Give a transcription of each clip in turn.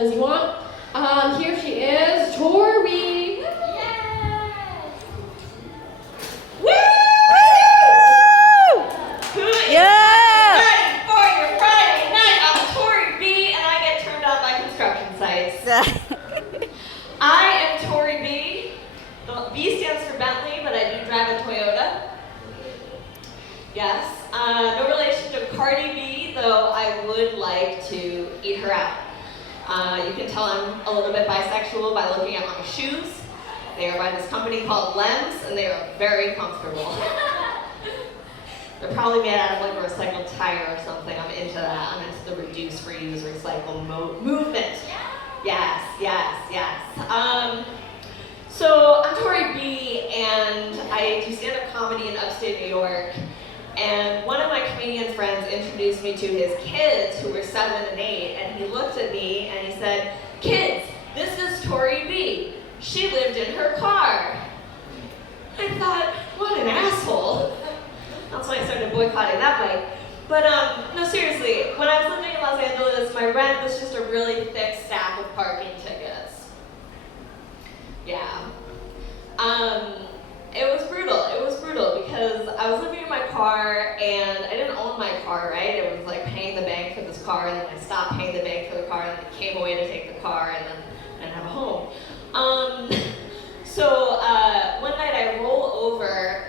as you want. Here she is, Tori. Yes! Woo! Yeah! Ready for your Friday night? I'm Tori B, and I get turned on by construction sites. I am Tori B. The B stands for Bentley, but I do drive a Toyota. Yes. No relation to Cardi B, though I would like to eat her out. You can tell I'm a little bit bisexual by looking at my shoes. They are by this company called Lems, and they are very comfortable. They're probably made out of like a recycled tire or something. I'm into that. I'm into the reduce, reuse, recycle movement. Yes, yes, yes. So I'm Tori B, and I do stand-up comedy in upstate New York. And one of my comedian friends introduced me to his kids who were 7 and 8, and he looked at me and he said, "Kids, this is Tori B. She lived in her car." I thought, what an asshole. That's why I started boycotting that bike. But no, seriously, when I was living in Los Angeles, my rent was just a really thick stack of parking tickets. Yeah. It was brutal because I was living in my car and I didn't own my car, right? It was like paying the bank for this car, and then I stopped paying the bank for the car, and then I came away to take the car, and then I didn't have a home. So one night I roll over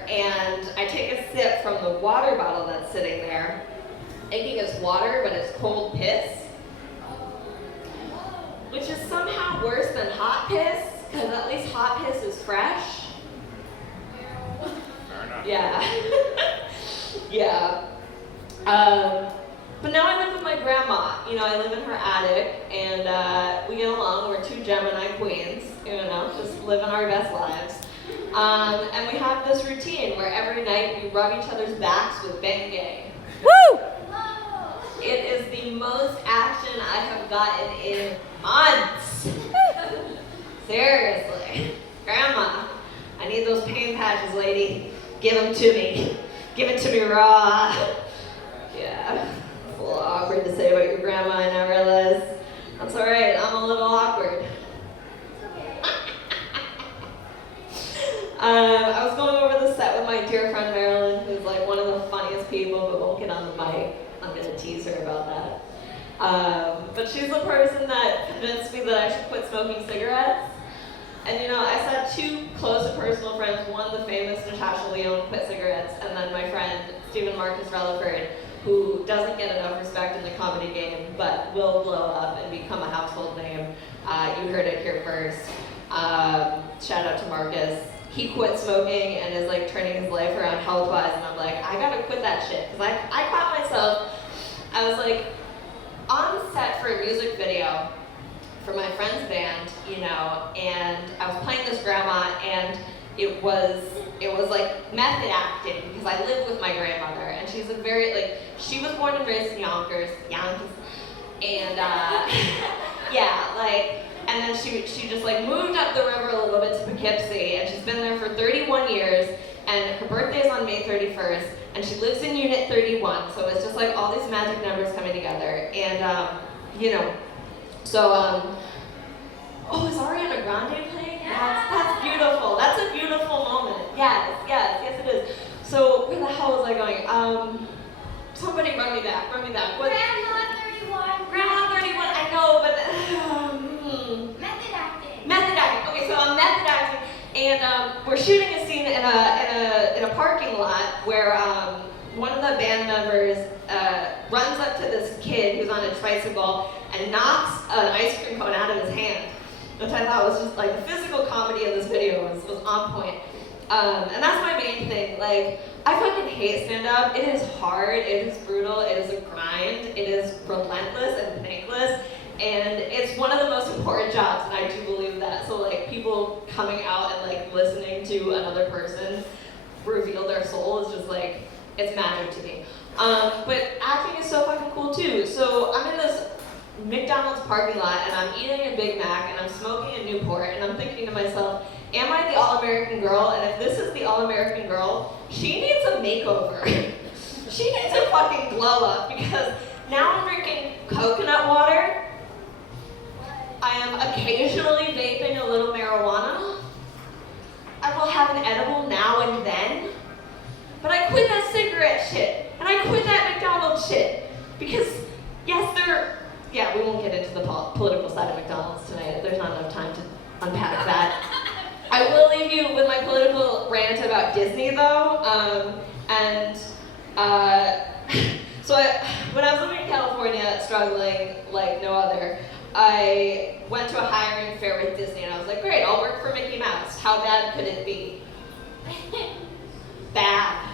and I take a sip from the water bottle that's sitting there, thinking it's water, but it's cold piss, which is somehow worse than hot piss, because at least hot piss is fresh. Yeah. Yeah. But now I live with my grandma. You know, I live in her attic, and we get along. We're two Gemini queens, you know, just living our best lives. And we have this routine where every night we rub each other's backs with Bengay. Woo! It is the most action I have gotten in months. Seriously. Grandma, I need those pain patches, lady. Give them to me. Give it to me raw. Yeah. It's a little awkward to say about your grandma, I now realize. That's alright, I'm a little awkward. I was going over the set with my dear friend Marilyn, who's like one of the funniest people, but won't get on the mic. I'm gonna tease her about that. But she's the person that convinced me that I should quit smoking cigarettes. And you know, I saw two close and personal friends, one the famous Natasha Lyonne quit cigarettes, and then my friend Stephen Marcus Relaford, who doesn't get enough respect in the comedy game, but will blow up and become a household name. You heard it here first. Shout out to Marcus. He quit smoking and is like turning his life around health-wise, and I'm like, I gotta quit that shit. Because I caught myself, I was like on set for a music video for my friend's band, you know, and I was playing this grandma, and it was like method acting, because I live with my grandmother, and she's a very, like, she was born and raised in Yonkers, and yeah, like, and then she just like moved up the river a little bit to Poughkeepsie, and she's been there for 31 years, and her birthday is on May 31st, and she lives in Unit 31, so it's just like all these magic numbers coming together, and you know, so oh, is Ariana Grande playing? That's beautiful. That's a beautiful moment. Yes, it is. So where the hell was I going? Somebody run me back. What? Grandma 31. Grandma 31. I know, but Method acting. method acting. Okay, so I'm method acting, and we're shooting a scene in a parking lot where one of the band members runs up to this kid who's on a tricycle and knocks an ice cream cone out of his hand, which I thought was just like the physical comedy of this video was on point. And that's my main thing. Like, I fucking hate stand-up. It is hard, it is brutal, it is a grind, it is relentless and thankless, and it's one of the most important jobs, and I do believe that. So like, people coming out and like listening to another person reveal their soul is just like, it's magic to me. But acting is so fucking cool too. So I'm in this McDonald's parking lot, and I'm eating a Big Mac, and I'm smoking a Newport, and I'm thinking to myself, am I the All-American Girl? And if this is the All-American Girl, she needs a makeover. She needs a fucking glow up, because now I'm drinking coconut water, I am occasionally vaping a little marijuana. I will have an edible now and then. But I quit that cigarette shit. And I quit that McDonald's shit. Because, yes, yeah, we won't get into the political side of McDonald's tonight. There's not enough time to unpack that. I will leave you with my political rant about Disney, though. So when I was living in California, struggling like no other, I went to a hiring fair with Disney, and I was like, great, I'll work for Mickey Mouse. How bad could it be? Bad.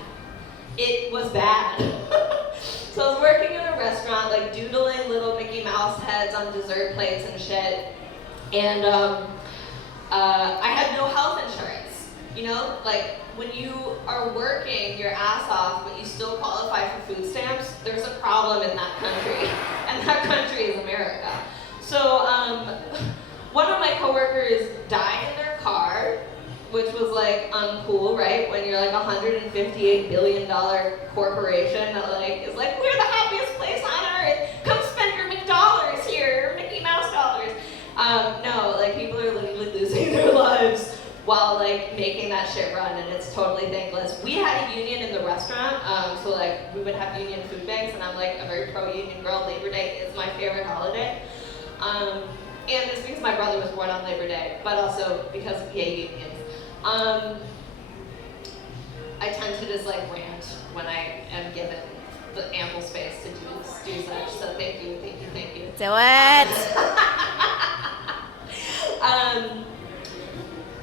It was bad. So I was working in a restaurant, like doodling little Mickey Mouse heads on dessert plates and shit, and I had no health insurance. You know, like when you are working your ass off but you still qualify for food stamps, there's a problem in that country, and that country is America. So one of my coworkers died in their car, which was like uncool, right? When you're like a $158 billion corporation that like is like, we're the happiest place on earth. Come spend your McDollars here, your Mickey Mouse dollars. No, like people are literally losing their lives while like making that shit run, and it's totally thankless. We had a union in the restaurant, so like we would have union food banks, and I'm like a very pro-union girl. Labor Day is my favorite holiday. And it's because my brother was born on Labor Day, but also because yay unions. I tend to just like rant when I am given the ample space to do such, so thank you. Do it.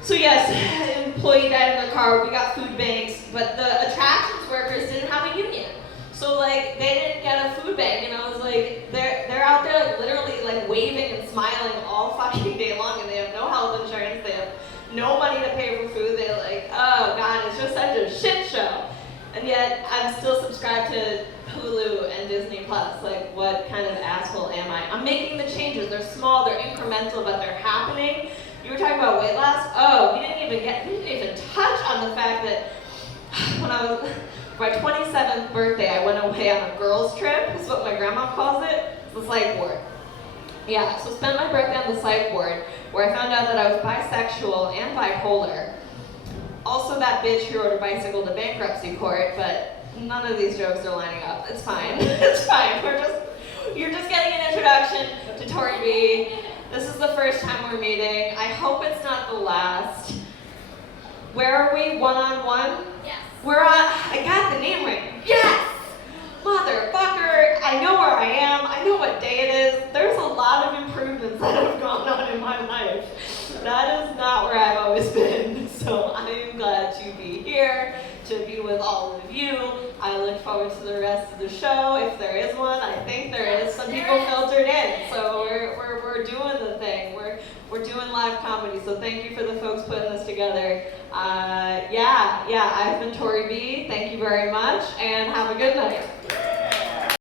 So yes, an employee died in their car, we got food banks, but the attractions workers didn't have a union. So like they didn't get a food bank, and I was like, they're out there like literally like waving and smiling all fucking day long, and they have no health insurance, they have no money to pay for food, they're like, oh god, it's just such a shit show. And yet I'm still subscribed to Hulu and Disney Plus. Like, what kind of asshole am I? I'm making the changes, they're small, they're incremental, but they're happening. You were talking about weight loss? Oh, we didn't even touch on the fact that when I was, my 27th birthday, I went away on a girls' trip, is what my grandma calls it. It's the psych ward. Yeah, so spent my birthday on the psych ward, where I found out that I was bisexual and bipolar. Also that bitch who rode a bicycle to bankruptcy court, but none of these jokes are lining up. It's fine. It's fine. You're just getting an introduction to Tori B. This is the first time we're meeting. I hope it's not the last. Where are we? One-on-one? Yes. We're on, I got the name right. Yes! Motherfucker, I know where I am. I know what day it is. There's a lot of improvements that have gone on in my life. That is not where I've always been. So I am glad to be here, to be with all of you. I look forward to the rest of the show, if there is one. I think there is. Some people filtered in, so we're doing the thing. We're doing live comedy. So thank you for the folks putting this together. Yeah. I've been Tori B. Thank you very much, and have a good night.